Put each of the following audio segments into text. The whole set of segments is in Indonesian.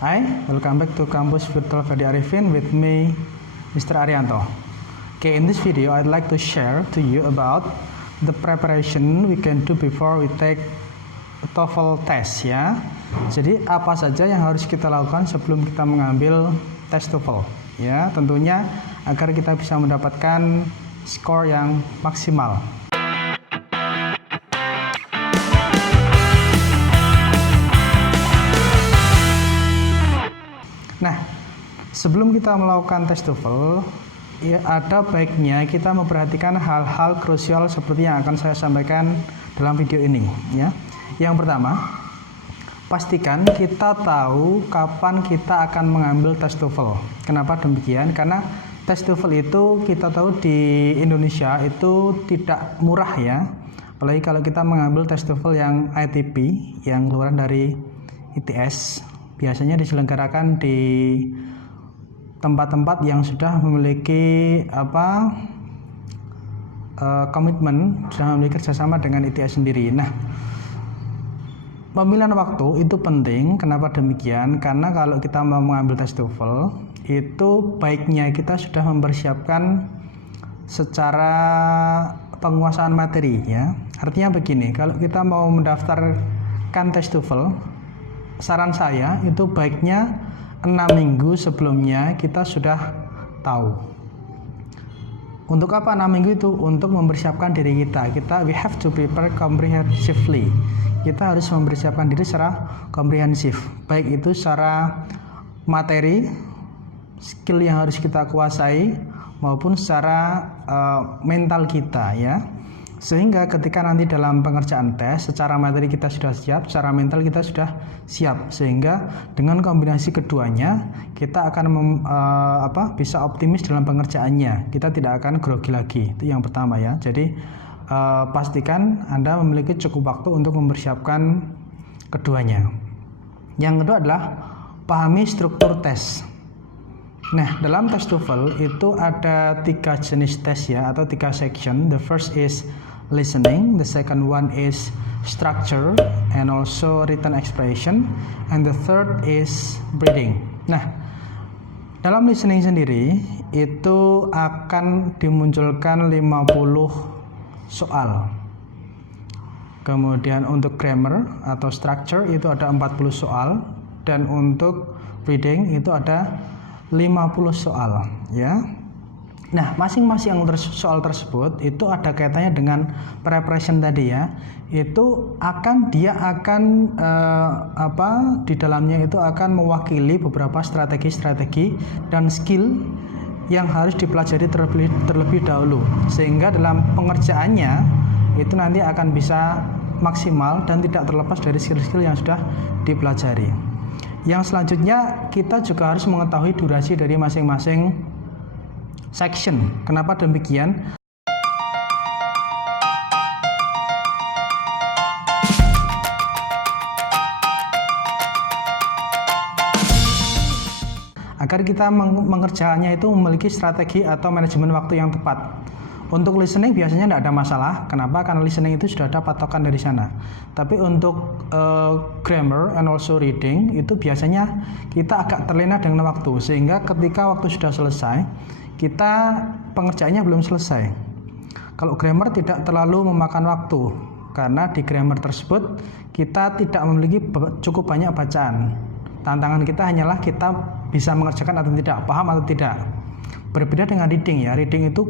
Hi, welcome back to Campus Virtual Ferdi Arifin with me, Mr. Arianto. Okay, in this video, I'd like to share to you about the preparation we can do before we take TOEFL test ya. Jadi apa saja yang harus kita lakukan sebelum kita mengambil tes TOEFL ya. Tentunya agar kita bisa mendapatkan skor yang maksimal. Nah, sebelum kita melakukan tes TOEFL, ya ada baiknya kita memperhatikan hal-hal krusial seperti yang akan saya sampaikan dalam video ini ya. Yang pertama, pastikan kita tahu kapan kita akan mengambil tes TOEFL. Kenapa demikian? Karena tes TOEFL itu kita tahu di Indonesia itu tidak murah ya. Apalagi kalau kita mengambil tes TOEFL yang ITP, yang keluaran dari ITS, biasanya diselenggarakan di tempat-tempat yang sudah memiliki komitmen, sudah memiliki kerjasama dengan ITS sendiri. Nah, pemilihan waktu itu penting. Kenapa demikian? Karena kalau kita mau mengambil tes TOEFL, itu baiknya kita sudah mempersiapkan secara penguasaan materi ya. Artinya begini, kalau kita mau mendaftarkan tes TOEFL, saran saya itu baiknya 6 minggu sebelumnya kita sudah tahu. Untuk apa 6 minggu itu? Untuk mempersiapkan diri kita. We have to prepare comprehensively. Kita harus mempersiapkan diri secara komprehensif. Baik itu secara materi, skill yang harus kita kuasai, maupun secara mental kita ya. Sehingga ketika nanti dalam pengerjaan tes, secara materi kita sudah siap, secara mental kita sudah siap. Sehingga dengan kombinasi keduanya, kita akan bisa optimis dalam pengerjaannya. Kita tidak akan grogi lagi. Itu yang pertama ya. Jadi pastikan Anda memiliki cukup waktu untuk mempersiapkan keduanya. Yang kedua adalah pahami struktur tes. Nah, dalam tes TOEFL itu ada 3 jenis tes ya, atau 3 section. The first is listening, the second one is structure and also written expression, and the third is reading. Nah, dalam listening sendiri itu akan dimunculkan 50 soal. Kemudian untuk grammar atau structure itu ada 40 soal, dan untuk reading itu ada 50 soal ya. Nah, masing-masing soal tersebut itu ada kaitannya dengan preparation tadi ya. Itu dia akan di dalamnya itu akan mewakili beberapa strategi-strategi dan skill yang harus dipelajari terlebih dahulu, sehingga dalam pengerjaannya itu nanti akan bisa maksimal dan tidak terlepas dari skill-skill yang sudah dipelajari. Yang selanjutnya kita juga harus mengetahui durasi dari masing-masing section. Kenapa demikian? Agar kita mengerjakannya itu memiliki strategi atau manajemen waktu yang tepat. Untuk listening biasanya tidak ada masalah. Kenapa? Karena listening itu sudah ada patokan dari sana. Tapi untuk grammar and also reading itu biasanya kita agak terlena dengan waktu. Sehingga ketika waktu sudah selesai, kita pengerjaannya belum selesai. Kalau grammar tidak terlalu memakan waktu, karena di grammar tersebut kita tidak memiliki cukup banyak bacaan. Tantangan kita hanyalah kita bisa mengerjakan atau tidak, paham atau tidak. Berbeda dengan reading ya. Reading itu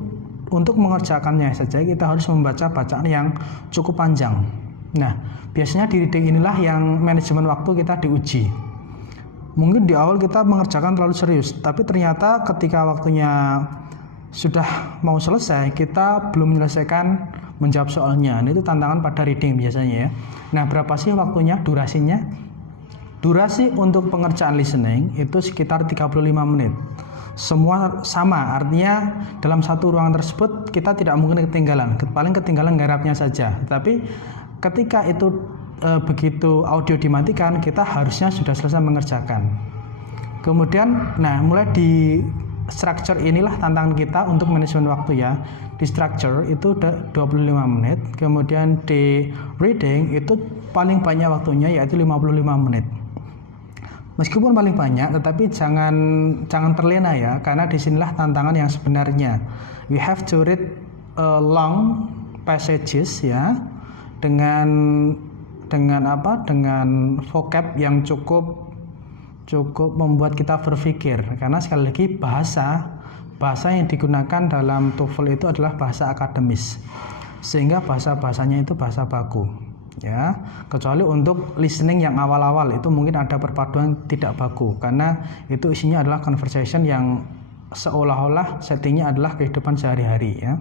untuk mengerjakannya saja kita harus membaca bacaan yang cukup panjang. Nah, biasanya di reading inilah yang manajemen waktu kita diuji. Mungkin di awal kita mengerjakan terlalu serius, tapi ternyata ketika waktunya sudah mau selesai, kita belum menyelesaikan menjawab soalnya. Nah, itu tantangan pada reading biasanya ya. Nah, berapa sih waktunya, durasinya? Durasi untuk pengerjaan listening itu sekitar 35 menit. Semua sama, artinya dalam satu ruangan tersebut kita tidak mungkin ketinggalan. Paling ketinggalan garapnya saja. Tapi ketika itu begitu audio dimatikan, kita harusnya sudah selesai mengerjakan. Kemudian, mulai di structure inilah tantangan kita untuk manajemen waktu ya. Di structure itu 25 menit, kemudian di reading itu paling banyak waktunya yaitu 55 menit. Meskipun paling banyak, tetapi jangan terlena ya, karena disinilah tantangan yang sebenarnya. We have to read long passages ya, dengan apa? Dengan vocab yang cukup membuat kita berpikir. Karena sekali lagi bahasa yang digunakan dalam TOEFL itu adalah bahasa akademis, sehingga bahasanya itu bahasa baku. Ya, kecuali untuk listening yang awal-awal itu mungkin ada perpaduan tidak baku, karena itu isinya adalah conversation yang seolah-olah settingnya adalah kehidupan sehari-hari ya.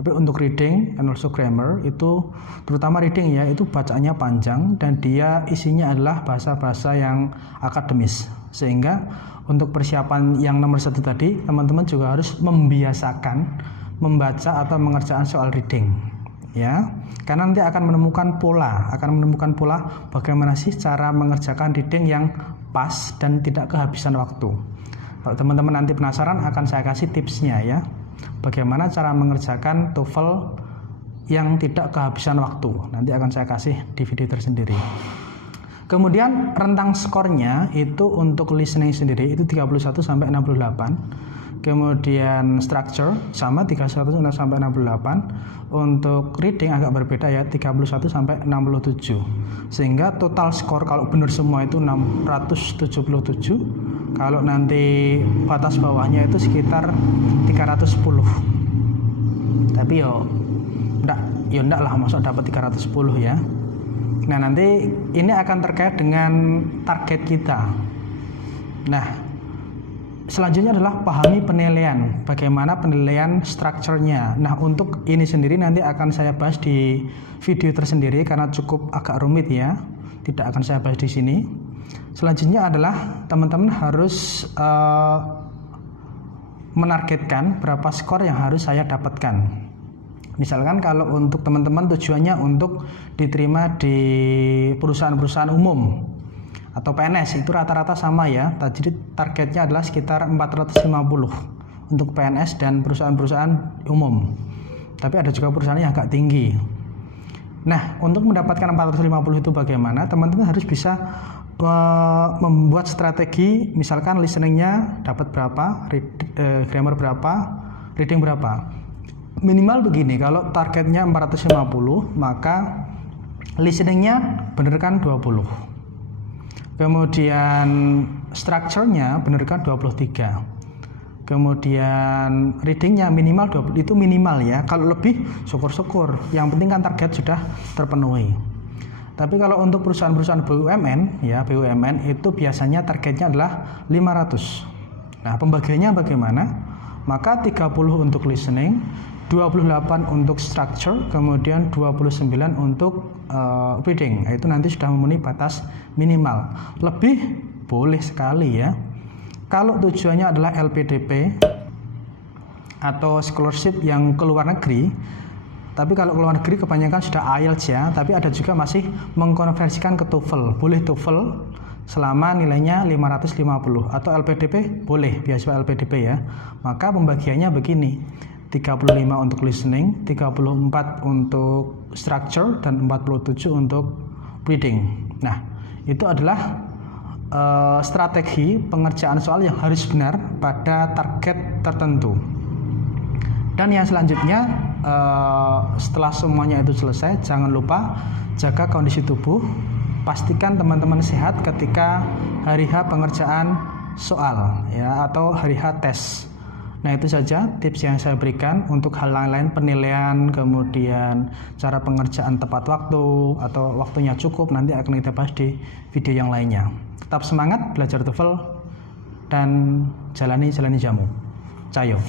Tapi untuk reading and also grammar itu, terutama reading ya, itu bacaannya panjang dan dia isinya adalah bahasa-bahasa yang akademis, sehingga untuk persiapan yang nomor 1 tadi, teman-teman juga harus membiasakan membaca atau mengerjakan soal reading ya, karena nanti akan menemukan pola bagaimana sih cara mengerjakan reading yang pas dan tidak kehabisan waktu. Kalau teman-teman nanti penasaran, akan saya kasih tipsnya ya, bagaimana cara mengerjakan TOEFL yang tidak kehabisan waktu. Nanti akan saya kasih di video tersendiri. Kemudian rentang skornya itu untuk listening sendiri itu 31 sampai 68. Kemudian structure sama 31 sampai 68. Untuk reading agak berbeda ya, 31 sampai 67. Sehingga total skor kalau benar semua itu 677. Kalau nanti batas bawahnya itu sekitar 310. Tapi enggak lah, masuk dapat 310 ya. Nah, nanti ini akan terkait dengan target kita. Nah, selanjutnya adalah pahami penilaian, bagaimana penilaian strukturnya. Nah, untuk ini sendiri nanti akan saya bahas di video tersendiri karena cukup agak rumit ya, tidak akan saya bahas di sini. Selanjutnya adalah teman-teman harus menargetkan berapa skor yang harus saya dapatkan. Misalkan kalau untuk teman-teman tujuannya untuk diterima di perusahaan-perusahaan umum atau PNS, itu rata-rata sama ya. Jadi targetnya adalah sekitar 450 untuk PNS dan perusahaan-perusahaan umum. Tapi ada juga perusahaan yang agak tinggi. Nah, untuk mendapatkan 450 itu bagaimana? Teman-teman harus bisa membuat strategi, misalkan listeningnya dapat berapa, grammar berapa, reading berapa. Minimal begini, kalau targetnya 450, maka listeningnya benerkan 20. Kemudian structure-nya benerkan 23. Kemudian reading-nya minimal 20, itu minimal ya. Kalau lebih syukur-syukur. Yang penting kan target sudah terpenuhi. Tapi kalau untuk perusahaan-perusahaan BUMN ya, BUMN itu biasanya targetnya adalah 500. Nah, pembagiannya bagaimana? Maka 30 untuk listening, 28 untuk structure, kemudian 29 untuk reading. Itu nanti sudah memenuhi batas minimal. Lebih boleh sekali ya. Kalau tujuannya adalah LPDP atau scholarship yang ke luar negeri, tapi kalau ke luar negeri kebanyakan sudah IELTS ya, tapi ada juga masih mengkonversikan ke TOEFL. Boleh TOEFL selama nilainya 550, atau LPDP boleh, beasiswa LPDP ya. Maka pembagiannya begini, 35 untuk listening, 34 untuk structure, dan 47 untuk reading. Nah, itu adalah strategi pengerjaan soal yang harus benar pada target tertentu. Dan yang selanjutnya, setelah semuanya itu selesai, jangan lupa jaga kondisi tubuh. Pastikan teman-teman sehat ketika hari H pengerjaan soal ya, atau hari H tes. Nah, itu saja tips yang saya berikan untuk hal lain-lain, penilaian, kemudian cara pengerjaan tepat waktu atau waktunya cukup, nanti akan kita bahas di video yang lainnya. Tetap semangat belajar TOEFL dan jalani jamu. Cayo.